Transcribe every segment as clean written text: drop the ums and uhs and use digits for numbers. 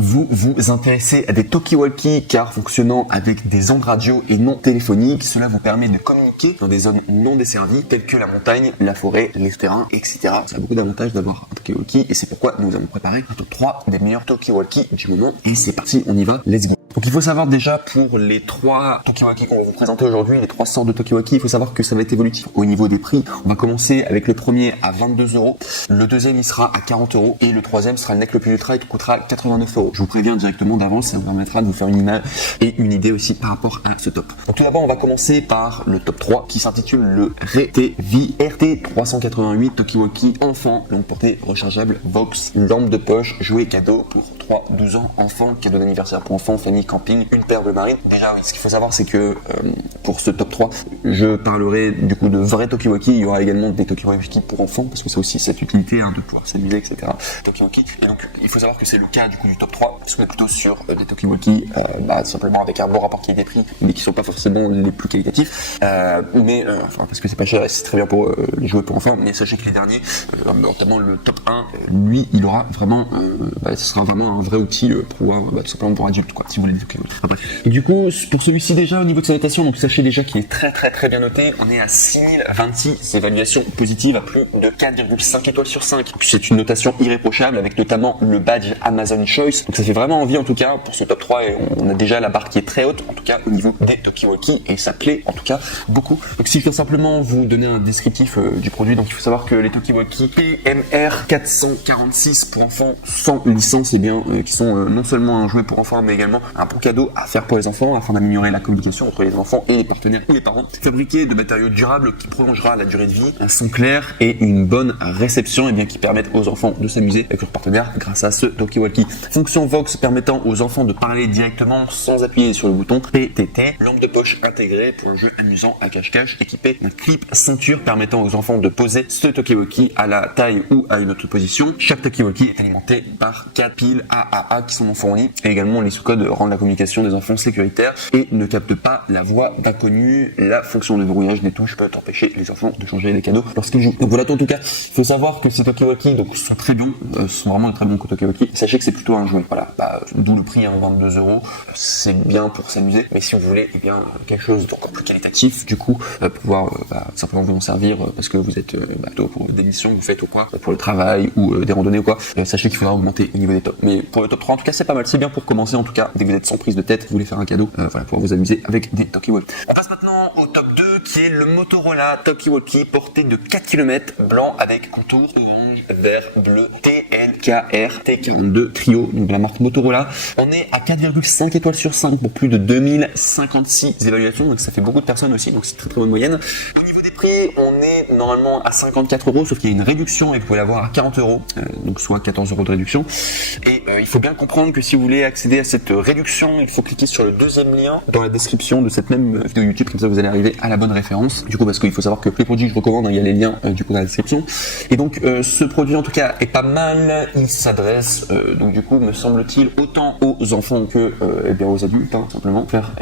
Vous vous intéressez à des talkie-walkie car fonctionnant avec des ondes radio et non téléphoniques, cela vous permet de communiquer dans des zones non desservies telles que la montagne, la forêt, les terrains, etc. Ça a beaucoup d'avantages d'avoir un talkie-walkie et c'est pourquoi nous avons préparé un top 3 des meilleurs talkie-walkie du moment. Et c'est parti, on y va, let's go. Donc il faut savoir déjà pour les 3 talkie-walkie qu'on va vous présenter aujourd'hui, les 3 sortes de talkie-walkie, il faut savoir que ça va être évolutif au niveau des prix. On va commencer avec le premier à 22 €, le deuxième il sera à 40 € et le troisième sera le Nec le plus ultra et qui coûtera 89 €. Je vous préviens directement d'avance, ça vous permettra de vous faire une image et une idée aussi par rapport à ce top. Donc tout d'abord on va commencer par le top 3 qui s'intitule le RTV RT388 talkie-walkie enfant, longue portée rechargeable, Vox, lampe de poche, jouet cadeau pour 3-12 ans, enfant, cadeau d'anniversaire pour enfants, famille, camping, une paire de marines. Déjà, ce qu'il faut savoir, c'est que pour ce top 3, je parlerai du coup de vrais talkie-walkie. Il y aura également des talkie-walkie pour enfants, parce que c'est aussi cette utilité de pouvoir s'amuser, etc. Talkie-walkie. Et donc, il faut savoir que c'est le cas du coup du top 3, parce qu'on est plutôt sur des talkie-walkie, simplement avec un bon rapport qualité-prix, mais qui sont pas forcément les plus qualitatifs. Parce que c'est pas cher et c'est très bien pour les jouets pour enfants, mais sachez que les derniers, notamment le top 1, lui, il aura vraiment, ce sera vraiment un vrai outil pour pouvoir, tout simplement pour adultes, quoi, si vous voulez des talkie-walkie. Et du coup, pour celui-ci déjà, au niveau de sa notation, donc sachez déjà qu'il est très très très bien noté. On est à 6026 évaluations positives à plus de 4,5 étoiles sur 5. C'est une notation irréprochable avec notamment le badge Amazon Choice. Donc ça fait vraiment envie en tout cas pour ce top 3 et on a déjà la barre qui est très haute en tout cas au niveau des talkie-walkie et ça plaît en tout cas beaucoup. Donc si je peux simplement vous donner un descriptif du produit, donc il faut savoir que les talkie-walkie PMR 446 pour enfants sans licence qui sont non seulement un jouet pour enfants mais également un bon cadeau à faire pour les enfants afin d'améliorer la communication entre les enfants et les partenaires ou les parents. Fabriqué de matériaux durables qui prolongera la durée de vie, un son clair et une bonne réception qui permettent aux enfants de s'amuser avec leurs partenaires grâce à ce talkie-walkie. Fonction Vox permettant aux enfants de parler directement sans appuyer sur le bouton PTT. Lampe de poche intégrée pour un jeu amusant à cache-cache équipé d'un clip ceinture permettant aux enfants de poser ce talkie-walkie à la taille ou à une autre position. Chaque talkie-walkie est alimenté par 4 piles AAA qui sont fournies et également les sous-codes rendent la communication des enfants sécuritaire et ne captent pas la voix d'inconnu. La fonction de verrouillage des touches peut empêcher les enfants de changer les cadeaux lorsqu'ils jouent. Donc voilà, en tout cas, il faut savoir que ces talkie-walkie sont très bons, sont vraiment de très bons talkie-walkie. Sachez que c'est plutôt un jouet, d'où le prix 22 €. C'est bien pour s'amuser, mais si vous voulez quelque chose d'encore plus qualitatif, du coup, pouvoir simplement vous en servir parce que vous êtes pour des missions que vous faites ou quoi, pour le travail ou des randonnées ou quoi, sachez qu'il faudra augmenter au niveau des tops. Mais pour le top 3, en tout cas, c'est pas mal, c'est bien pour commencer en tout cas, dès que vous êtes sans prise de tête, vous voulez faire un cadeau, pour vous amuser avec des talkie-walkie. On passe maintenant au top 2 qui est le Motorola talkie-walkie porté de 4 km blanc avec contour orange, vert, bleu, TLKR T42 Trio, donc de la marque Motorola. On est à 4,5 étoiles sur 5 pour plus de 2056 évaluations, donc ça fait beaucoup de personnes aussi, donc c'est très très bonne moyenne. Au niveau des prix, on est normalement à 54 €, sauf qu'il y a une réduction et vous pouvez l'avoir à 40 €, donc soit 14 € de réduction. Et il faut bien comprendre que si vous voulez accéder à cette réduction, il faut cliquer sur le deuxième lien dans la description de cette même vidéo YouTube, comme ça vous allez arriver à la bonne référence. Du coup, parce qu'il faut savoir que les produits que je recommande, il y a les liens du coup dans la description. Et donc ce produit en tout cas est pas mal, il s'adresse donc du coup me semble-t-il autant aux enfants que aux adultes, simplement faire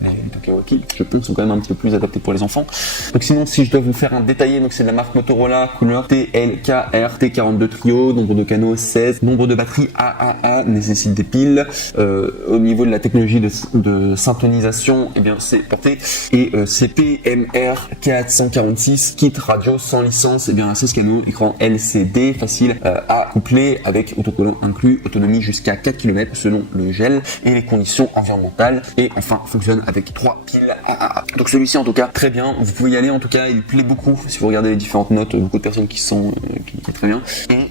les talkie-walkie, je pense, sont quand même un petit peu plus adaptés pour les enfants. Donc sinon, si je dois vous faire un détaillé, donc c'est de la marque Motorola, couleur TLKR T42 Trio, nombre de canaux 16, nombre de batteries AAA, nécessite des piles. Au niveau de la technologie de syntonisation, c'est porté et c'est PMR 446, kit radio sans licence, 16 canaux, écran LCD, facile à coupler avec autocollant inclus, autonomie jusqu'à 4 km selon le gel et les conditions environnementales et enfin fonctionne avec 3 piles AAA. Donc celui-ci en tout cas très bien, vous pouvez y aller en tout cas, il plaît beaucoup si vous regardez les différentes notes, beaucoup de personnes qui sont qui est très bien et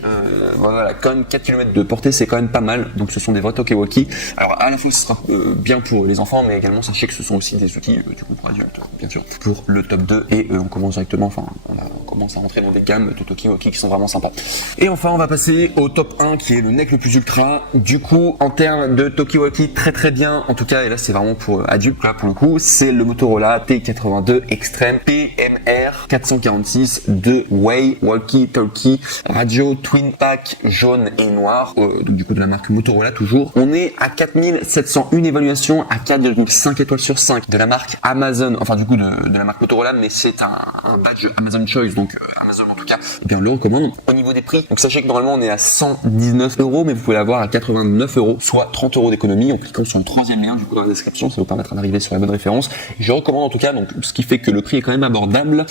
quand même 4 km de portée c'est quand même pas mal, donc ce sont des vrais talkie-walkie. Alors à la fois ce sera bien pour les enfants mais également sachez que ce sont aussi des outils du coup pour adultes bien sûr pour le top 2 et on commence directement, on commence à rentrer dans des gammes de talkie-walkie qui sont vraiment sympas. Et enfin on va passer au top 1 qui est le Nec le plus ultra, du coup en termes de talkie-walkie très très bien en tout cas, et là c'est vraiment pour adultes là pour le coup, c'est le Motorola T82 Extreme PMR 446 de Way Walkie Talkie Radio Twin Pack jaune et noir, donc du coup de la marque Motorola toujours. On est à 4701 évaluations à 4,5 étoiles sur 5 de la marque Amazon, enfin du coup de la marque Motorola, mais c'est un badge Amazon Choice, donc donc Amazon en tout cas, eh bien on le recommande. Au niveau des prix, donc sachez que normalement on est à 119 €, mais vous pouvez l'avoir à 89 €, soit 30 € d'économie en cliquant sur le troisième lien du coup dans la description, ça vous permettra d'arriver sur la bonne référence. Je recommande en tout cas, donc ce qui fait que le prix est quand même abordable,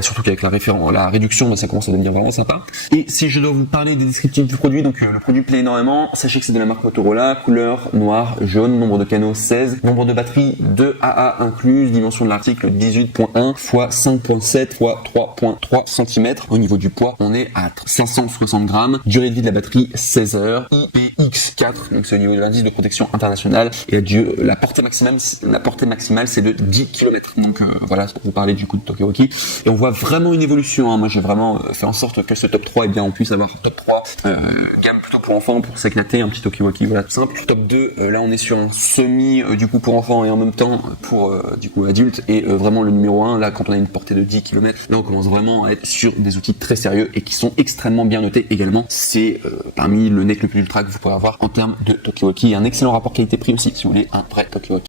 surtout qu'avec la réduction, ça commence à devenir vraiment sympa. Et si je dois vous parler des descriptifs du produit, donc le produit plaît énormément. Sachez que c'est de la marque Motorola, couleur noir, jaune, nombre de canaux 16, nombre de batteries 2 AA incluse, dimension de l'article 18.1 x 5.7 x 3.3 cm. Au niveau du poids, on est à 560 grammes. Durée de vie de la batterie 16 heures. IPX4, donc c'est au niveau de l'indice de protection internationale. Et la portée maximale, c'est de 10 km. Donc voilà, c'est pour vous parler du coup de Tokiwoki. Et on voit vraiment une évolution. Moi, j'ai vraiment fait en sorte que ce top 3, on puisse avoir top 3, gamme plutôt pour enfants, pour s'éclater, un petit Tokiwoki, voilà, tout simple. Top 2, là on est sur un semi du coup pour enfants et en même temps pour du coup adultes, et vraiment le numéro 1, là quand on a une portée de 10 km, là on commence vraiment à être sur des outils très sérieux et qui sont extrêmement bien notés également. C'est parmi le NEC le plus ultra que vous pourrez avoir en termes de Tokiwoki. Un excellent rapport qualité-prix aussi si vous voulez un vrai Tokiwoki.